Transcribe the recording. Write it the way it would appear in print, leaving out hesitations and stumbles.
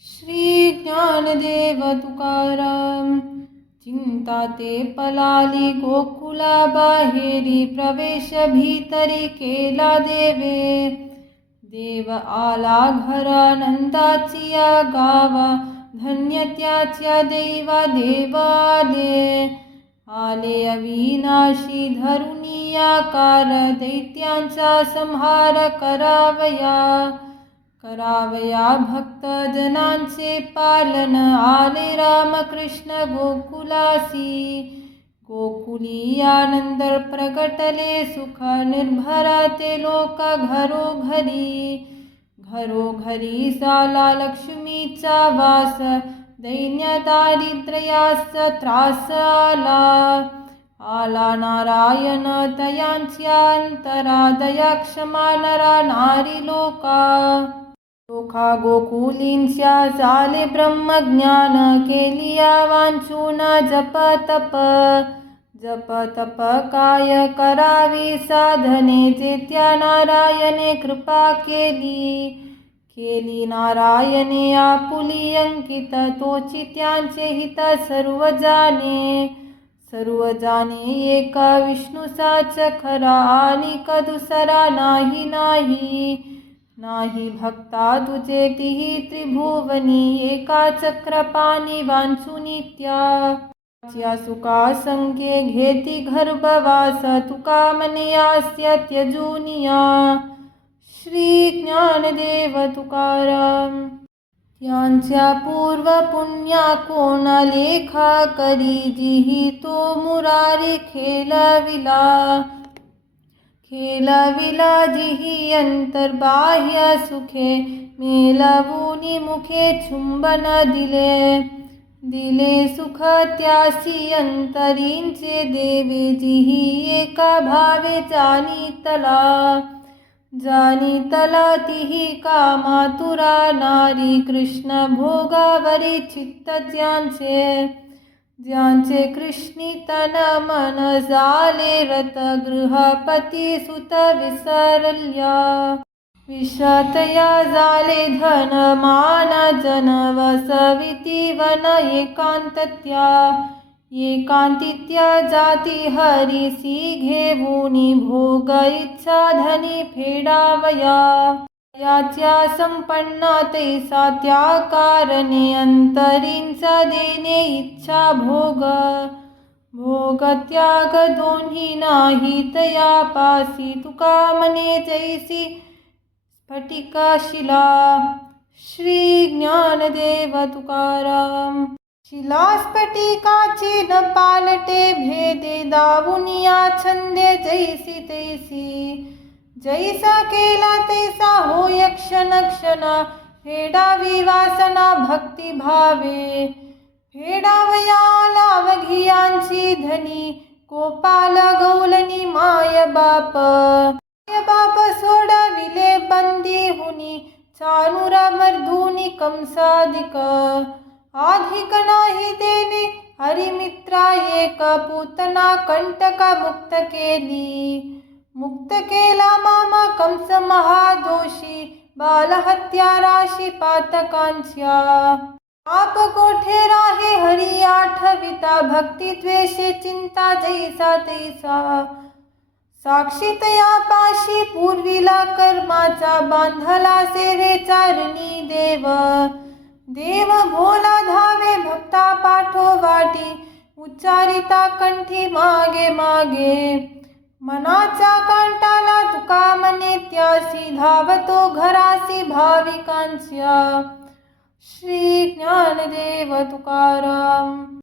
श्री ज्ञानदेव तुकाराम. चिंता ते पलाली गोकुला बाहेरी, प्रवेश भीतरी केला देवे. देव आला घरा नंदाची या गावा, धन्य त्याच्या दैवा देव आले. आले अविनाशी धरुनी आकार, दैत्यांचा संहार करावया. करावया भक्त जनांचे पालन, आले रामकृष्ण गोकुलासी. गोकुली आनंद प्रगटले सुख, निर्भराते लोक घरोघरी. घरोघरी झाला लक्ष्मीचा वास, दैन्य दारिद्र्यास त्रास आला. आला नारायण तयांच्या अंतरा, दया क्षमा नरा नारी लोका. लोका गोकुलींच्या झाले ब्रह्मज्ञान, केलिया वांचून जप तप. जप तप काय करावी साधने, जे त्या नारायणे कृपा केली. केली नारायणे आपुली अंकित, तोची त्यांचे हित सर्व जाणे. सर्व जाणे एक विष्णूचाच खरा, आणि दुसरा नाही नाही. नाही भक्ता तुझे तिही त्रिभुवनी, एका चक्रपाणी वांचुनी त्या. सुका संख्ये घेती गर्भवास, तुका मने आस्य त्यजूनिया. श्री ज्ञानदेव तुकाराम. त्यांच्या पूर्व पुण्या कोण लेखा करी, जिही तो मुरारी खेळविला. खेळविला जिही अंतर्बाह्य सुखे, मेलवूनी मुखे चुंबन दिले. दिले सुख त्यासी अंतरींचे देवे, जिही एका भावे जाणीतला. जाणीतला तिही कामातुरा नारी, कृष्ण भोगावरी चित्त ज्यांचे. ज्यांचे कृष्णी तन मन झाले रत, गृहपती सुत विसरल्या. विषतया झाले धन मान जन, वसविती वन एकांतत्या. एकांतित्या जाती हरीसी घेऊनी, भोग इच्छा धनी फेडावया. याच्या संपन्ना तैसा त्या कारणे, अंतरींचा देणे इच्छा भोग. भोग त्याग दोन्ही नाही तया पासी, तुका मने जैसी स्फटिका शिला. श्री ज्ञानदेव तुकाराम. शिला स्फटिकाची न पालटे भेदे, दावुनिया छंदे जैसी तैसी. जैसा केला तैसा होय क्षण क्षण, फेडावी वासना भक्ती भावे. फेडावया लावघियांची धनी, गोपाल गौलनी माय बाप. माय बाप सोडविले बंदी हुनी, चाणूर मर्दुनी कंसादिक. अधिक नाही देणे हरिमित्रा एक, पूतना कंटका मुक्त केली. मुक्त केला मामा कंस महादोषी, बालहत्या राशी पातकांच्या. पाप कोठे राहे हरी आठविता, भक्ती द्वेषे चिंता जैसा तैसा. साक्षीतया पाशी पूर्वीला कर्माचा, बांधला सेवेचा ऋणी देव. देव भोला धावे भक्ता पाठोवाटी, उच्चारिता कंठी मागे मागे. मनाचा कांटाला तुका मने त्यासी, धावतो घरासी भाविकांच्या. श्री ज्ञानदेव तुकाराम.